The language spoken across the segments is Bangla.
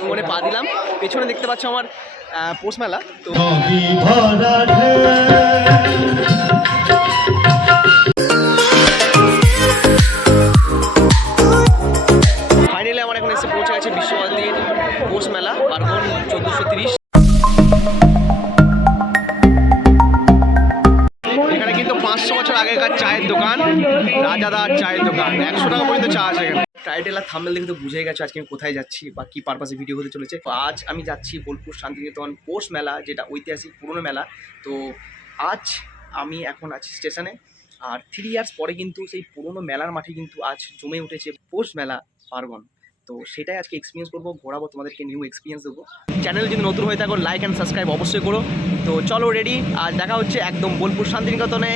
প্রাঙ্গণে পা দিলাম। পেছনে দেখতে পাচ্ছ আমার পৌষ মেলা। তো ফাইনালি আমার এখন এসে পৌঁছে গেছে বিশ্বভারতীর পৌষ মেলা পার্বণ চোদ্দোশো তিরিশ। এখানে কিন্তু পাঁচশো বছর আগেকার চায়ের দোকান রাজাদার চায়ের দোকান একশো টাকা পর্যন্ত চা আছে এখানে। টাইটেল আর থাম্বেল দেখে তো বুঝে গেছো আজকে আমি কোথায় যাচ্ছি বা কী পারপাসে ভিডিও হতে চলেছে। তো আজ আমি যাচ্ছি বোলপুর শান্তিনিকেতন পৌষ মেলা, যেটা ঐতিহাসিক পুরনো মেলা। তো আজ আমি এখন আছি স্টেশনে আর থ্রি ইয়ার্স পরে কিন্তু সেই পুরনো মেলার মাঠে কিন্তু আজ জমে উঠেছে পৌষ মেলা পার্বণ। তো সেটাই আজকে এক্সপিরিয়েন্স করব, ঘোরাবো, তোমাদেরকে নিউ এক্সপিরিয়েন্স দেবো। চ্যানেল যদি নতুন হয়ে থাকো লাইক অ্যান্ড সাবস্ক্রাইব অবশ্যই করো। তো চলো রেডি আর দেখা হচ্ছে একদম বোলপুর শান্তিনিকেতনে।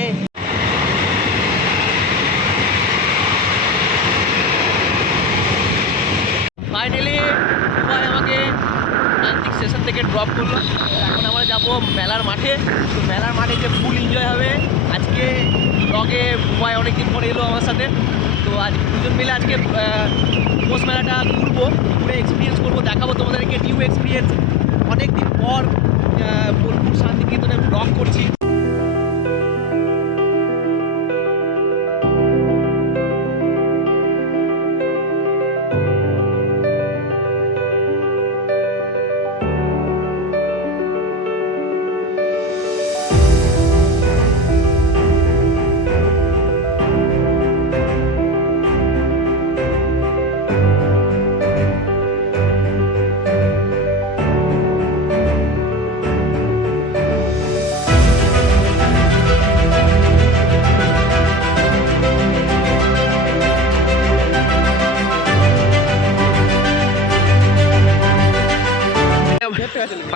ফাইনালি সবাই আমাকে আন্তিক স্টেশন থেকে ড্রপ করল। এখন আমরা যাব মেলার মাঠে। তো মেলার মাঠে যে ফুল এনজয় হবে, আজকে ব্লগে বুবাই অনেকদিন পরে এলো আমার সাথে। তো আজ দুজন মিলে আজকে পোষ মেলাটা ঘুরবো, ঘুরে এক্সপিরিয়েন্স করব, দেখাবো তোমাদেরকে নিউ এক্সপিরিয়েন্স অনেক দিন পর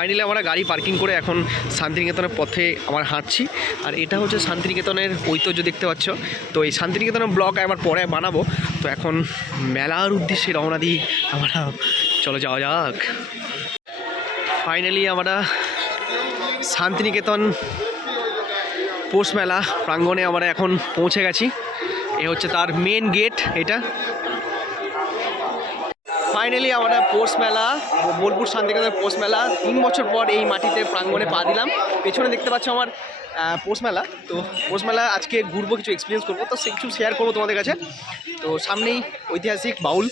ফাইনালি আমরা গাড়ি পার্কিং করে এখন শান্তিনিকেতনের পথে আমার হাঁটছি। আর এটা হচ্ছে শান্তিনিকেতনের ঐতিহ্য দেখতে পাচ্ছ। তো এই শান্তিনিকেতনের ব্লগ আমার পরে বানাবো। তো এখন মেলার উদ্দেশ্যে রওনা দিই। আমরা চলো যাওয়া যাক। ফাইনালি আমরা শান্তিনিকেতন পৌষ মেলা প্রাঙ্গণে আমরা এখন পৌঁছে গেছি। এ হচ্ছে তার মেন গেট এটা। ফাইনালি আমরা পৌষ মেলা, বোলপুর শান্তিনিকেতনের পৌষ মেলা। তিন বছর পর এই মাটিতে প্রাঙ্গণে পা দিলাম। পেছনে দেখতে পাচ্ছ আমার পোস্ট মেলা। তো পৌষ মেলা আজকে ঘুরবো, কিছু এক্সপিরিয়েন্স করব। তো সে কিছু শেয়ার করব তোমাদের কাছে। তো সামনেই ঐতিহাসিক বাউল।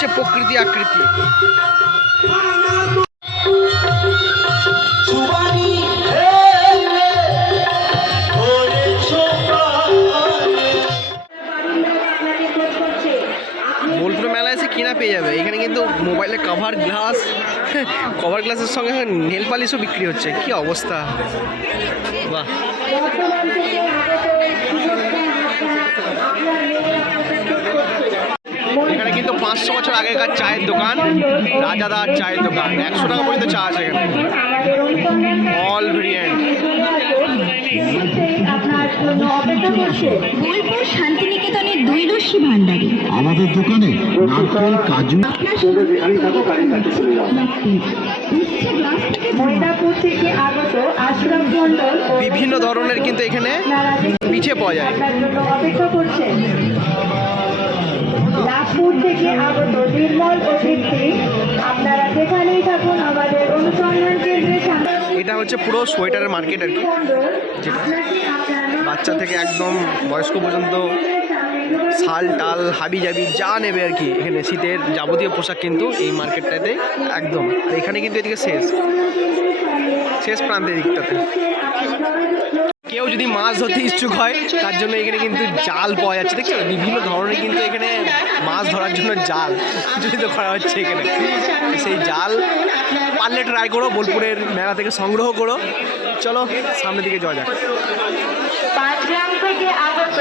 হচ্ছে প্রকৃতি, আকৃতি। বোলপুর মেলা এসে কিনা পেয়ে যাবে। এখানে কিন্তু মোবাইলের কভার গ্লাস কভার গ্লাসের সঙ্গে নেল পালিশও বিক্রি হচ্ছে। কি অবস্থা? বাহ। এখানে কিন্তু পাঁচশো বছর আগেকার চায়ের দোকান রাজাদার চায়ের দোকান। একশো টাকা পর্যন্ত চা আছে এখানে। অল ভেরিয়েন্ট শান্তিনিকেতনের দুই রশ্মি ভান্ডারী আমাদের দোকানে নারকেল কাজু। বিভিন্ন ধরনের কিন্তু এখানে আপনারা যে পিঠে পাওয়া যায়। অপেক্ষা করছেন। লাভপুর থেকে আগত নির্মল অতিথি, আপনারা যেখানেই থাকুন, আমাদের অনুসন্ধান কেন্দ্রে এটা হচ্ছে পুরো সোয়েটারের মার্কেট আর কি। বাচ্চা থেকে একদম বয়স্ক পর্যন্ত শাল টাল, হাবি জাবি যা নেবে আর কি এখানে, শীতের যাবতীয় পোশাক কিন্তু এই মার্কেটটাতে একদম। এখানে কিন্তু এদিকে শেষ শেষ প্রান্তের দিকটাতে। কেউ যদি মাছ ধরতে ইচ্ছুক হয়, তার জন্য এখানে কিন্তু জাল পাওয়া যাচ্ছে। দেখছ? বিভিন্ন ধরনের কিন্তু এখানে মাছ ধরার জন্য জাল প্রচলিত করা হচ্ছে এখানে। সেই জাল পারলে ট্রাই করো, বোলপুরের মেলা থেকে সংগ্রহ করো। চলো, সামনের দিকে যাওয়া যাক। পাঁচগ্রাম থেকে আগত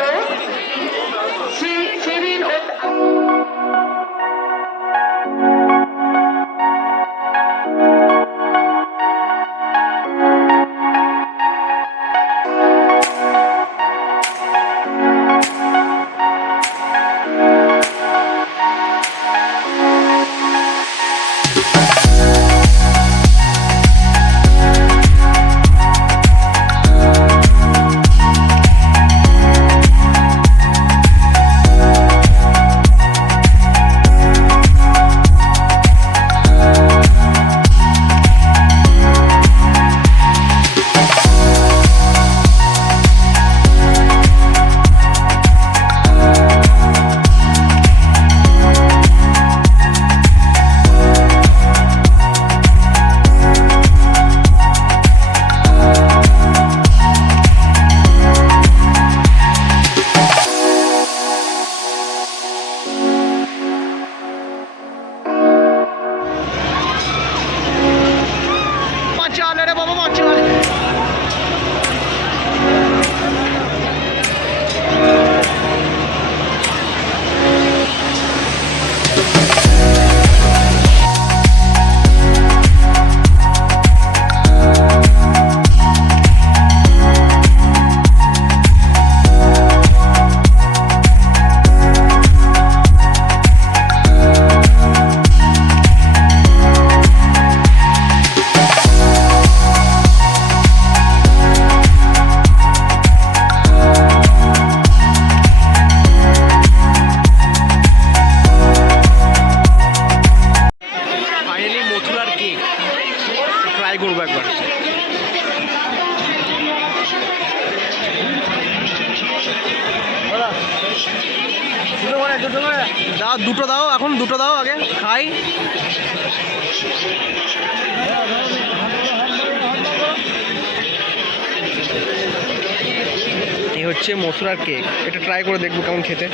হচ্ছে মথুরার কেক এটা ট্রাই করে দেখব কেমন খেতে।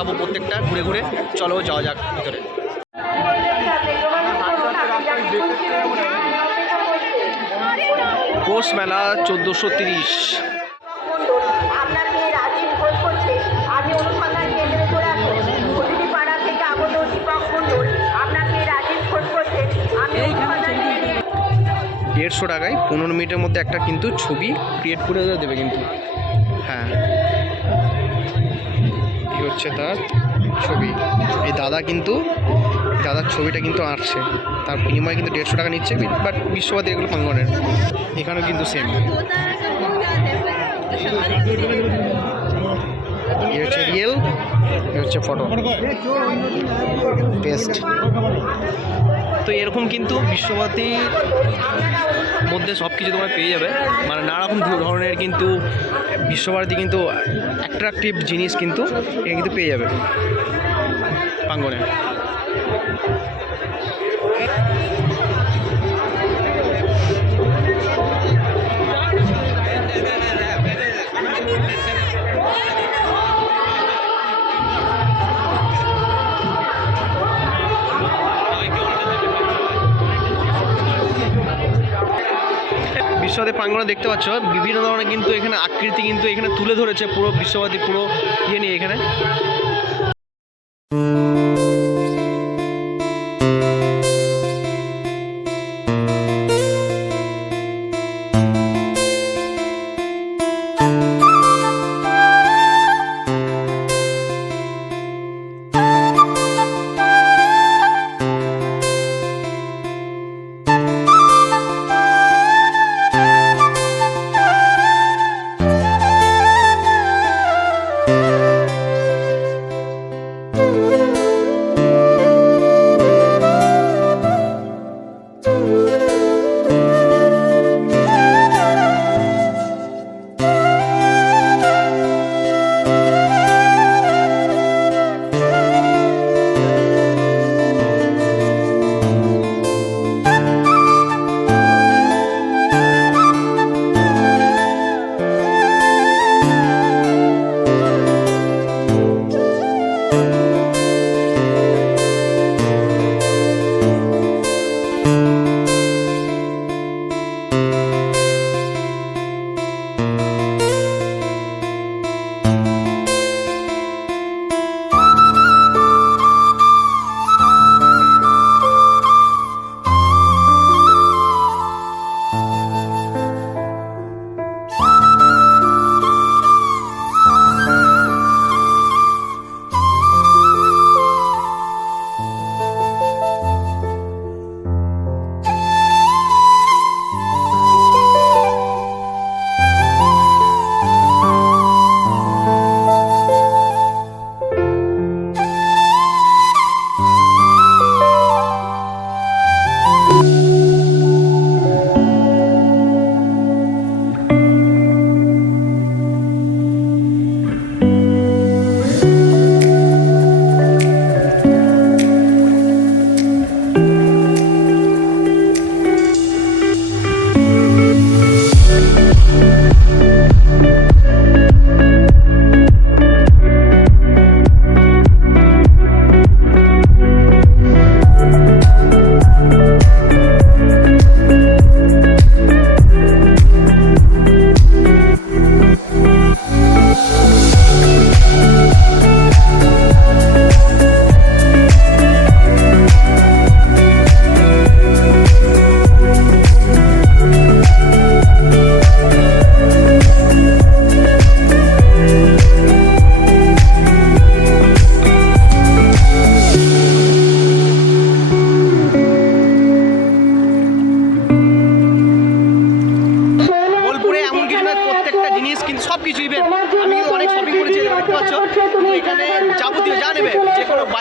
দেখাবো প্রত্যেকটা, ঘুরে ঘুরে। চলো, যাওয়া যাক ভিতরে। পৌষ মেলা চোদ্দোশো তিরিশ। ঘোষ ঘোষ দেড়শো টাকায় পনেরো মিনিটের মধ্যে একটা কিন্তু ছবি ক্রিয়েট করে দেবে কিন্তু। হ্যাঁ। হচ্ছে তার ছবি। এই দাদা কিন্তু, দাদার ছবিটা কিন্তু আঁকছে তার বিনিময়ে কিন্তু দেড়শো টাকা নিচ্ছে বাট বিশ্ববাদী এগুলো প্রাঙ্গনের এখানেও কিন্তু সেম হচ্ছে রিয়েল হচ্ছে ফটো বেস্ট তো এরকম কিন্তু বিশ্বভারতীর মধ্যে সব কিছু তোমরা পেয়ে যাবে। মানে নানা রকম ধরনের কিন্তু বিশ্বভারতী কিন্তু অ্যাট্রাকটিভ জিনিস কিন্তু এখানে কিন্তু পেয়ে যাবে প্রাঙ্গনে বিশ্বভারতী প্রাঙ্গণে দেখতে পাচ্ছ, বিভিন্ন ধরনের কিন্তু এখানে আকৃতি কিন্তু এখানে তুলে ধরেছে পুরো বিশ্বভারতী পুরো ইয়ে নিয়ে এখানে।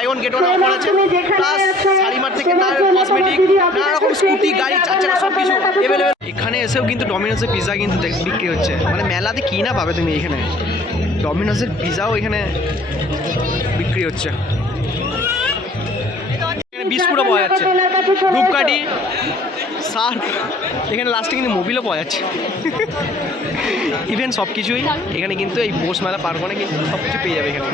ওয়ান গেট ওয়ান অফার আছে প্লাস শাড়িমার থেকে তার কসমেটিক নানা রকম স্কুটি গাড়ি চার চাকা সব কিছু এভেলেবেল এখানে এসেও কিন্তু ডমিনোসের পিজা কিন্তু বিক্রি হচ্ছে। মানে মেলাতে কি না পাবে তুমি এখানে? ডমিনোসের পিজাও এখানে বিক্রি হচ্ছে। এখানে বিস্কুটও পাওয়া যাচ্ছে। ধূপকাঠি সার্ফ এখানে লাস্টে কিন্তু মোবিলও পাওয়া যাচ্ছে। ইভেন সব কিছুই এখানে কিন্তু এই পৌষ মেলা পার্বণে কিন্তু সব কিছু পেয়ে যাবে এখানে।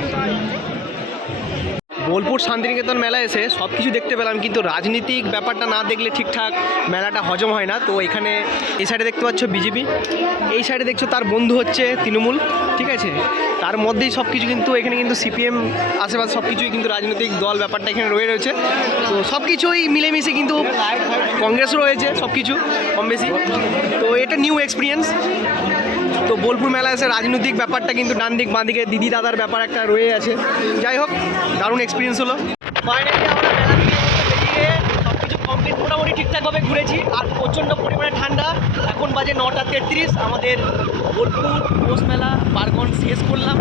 বোলপুর শান্তিনিকেতন মেলা এসে সব কিছু দেখতে পেলাম, কিন্তু রাজনীতিক ব্যাপারটা না দেখলে ঠিকঠাক মেলাটা হজম হয় না। তো এখানে এই সাইডে দেখতে পাচ্ছ বিজেপি, এই সাইডে দেখছ তার বন্ধু হচ্ছে তৃণমূল, ঠিক আছে? তার মধ্যেই সব কিছু কিন্তু এখানে কিন্তু সিপিএম আশেপাশে সব কিছুই কিন্তু রাজনৈতিক দল ব্যাপারটা এখানে রয়ে রয়েছে। তো সব কিছুই মিলেমিশে কিন্তু কংগ্রেস রয়েছে সব কিছু কম বেশি। তো এটা নিউ এক্সপিরিয়েন্স তো বোলপুর মেলায় এসে রাজনৈতিক ব্যাপারটা কিন্তু ডান দিক বাঁদিকে দিদি দাদার ব্যাপার একটা রয়ে আছে। যাই হোক, দারুণ এক্সপিরিয়েন্স হলো। ফাইনালি আমরা মেলা থেকে সব কিছু কমপ্লিট মোটামুটি ঠিকঠাকভাবে ঘুরেছি। আর প্রচণ্ড পরিমাণে ঠান্ডা। এখন বাজে নটা তেত্রিশ। আমাদের বোলপুর পৌষ মেলা পার্কন শেষ করলাম।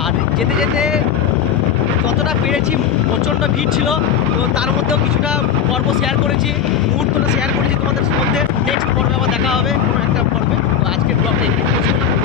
আর যেতে যেতে যতটা পেরেছি, প্রচণ্ড ভিড় ছিল। তো তার মধ্যেও কিছুটা পর্ব শেয়ার করেছি। মুহূর্তটা শেয়ার করেছি তোমাদের মধ্যে। নেক্সট পর্বে আবার দেখা হবে। কোনো একটা আজকের ব্লগটা